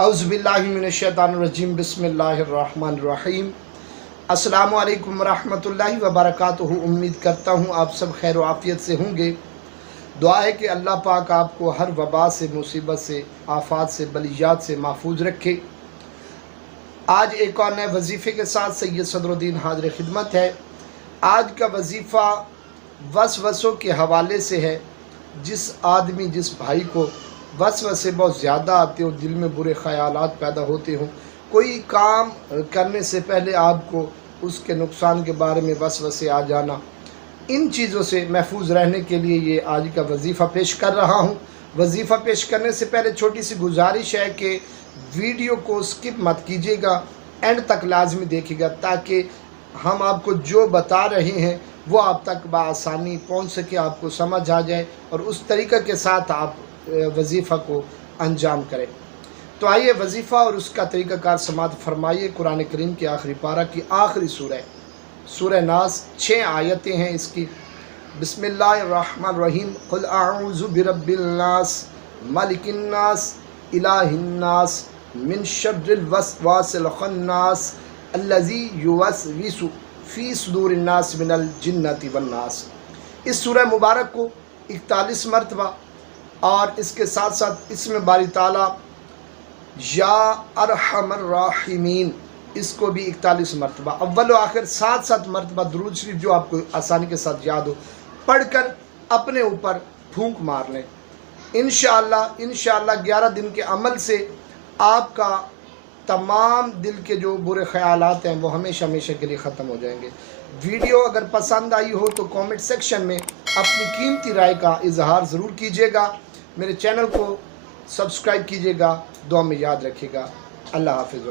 औज़ु बिल्लाहि मिनश्शैतानिर्रजीम बिस्मिल्लाहिर्रहमानिर्रहीम। अस्सलामु अलैकुम वरहमतुल्लाहि वबरकातुहू। उम्मीद करता हूँ आप सब खैर व आफ़ियत से होंगे। दुआ है कि अल्लाह पाक आपको हर वबा से, मुसीबत से, आफात से, बलियात से महफूज रखे। आज एक और नए वजीफ़े के साथ सैयद सदरुद्दीन हाज़िर खिदमत है। आज का वजीफ़ा वसवसों के हवाले से है। जिस आदमी, जिस भाई को वसवसे बहुत ज़्यादा आते हो, दिल में बुरे ख़यालात पैदा होते हों, कोई काम करने से पहले आपको उसके नुकसान के बारे में वसवसे आ जाना, इन चीज़ों से महफूज रहने के लिए ये आज का वजीफ़ा पेश कर रहा हूँ। वजीफ़ा पेश करने से पहले छोटी सी गुजारिश है कि वीडियो को स्किप मत कीजिएगा, एंड तक लाजमी देखिएगा ताकि हम आपको जो बता रहे हैं वो आप तक बआसानी पहुँच सके, आपको समझ आ जाए और उस तरीक़े के साथ आप वजीफ़ा को अंजाम करें। तो आइए वजीफ़ा और उसका तरीक़ाकार समात फरमाइए। कुरान करीम की आखिरी पारा की आखिरी सूरह नास 6 आयतें हैं इसकी। बिस्मिल्लाहिर्रहमानिर्रहीम। कुल अऊज़ु बिरब्बिन नास मलिकिन नास इलाहिन नास मिन शर्रिल वसवासिल खन्नास अल्लज़ी युवस्विसु फ़ी सुदूरिन नास मिनल जिन्नति वन नास। इस सूरह मुबारक को 41 मरतबा और इसके साथ साथ इसमें बारी ताला या अरहमर राहिमीन, इसको भी 41 मरतबा, अव्वल व आखिर 7 मरतबा दुरूद शरीफ जो आपको आसानी के साथ याद हो, पढ़कर अपने ऊपर फूंक मार लें। इंशाअल्लाह 11 दिन के अमल से आपका तमाम दिल के जो बुरे ख़यालात हैं वो हमेशा हमेशा के लिए ख़त्म हो जाएंगे। वीडियो अगर पसंद आई हो तो कमेंट सेक्शन में अपनी कीमती राय का इजहार ज़रूर कीजिएगा। मेरे चैनल को सब्सक्राइब कीजिएगा। दुआ में याद रखिएगा। अल्लाह हाफ़िज़।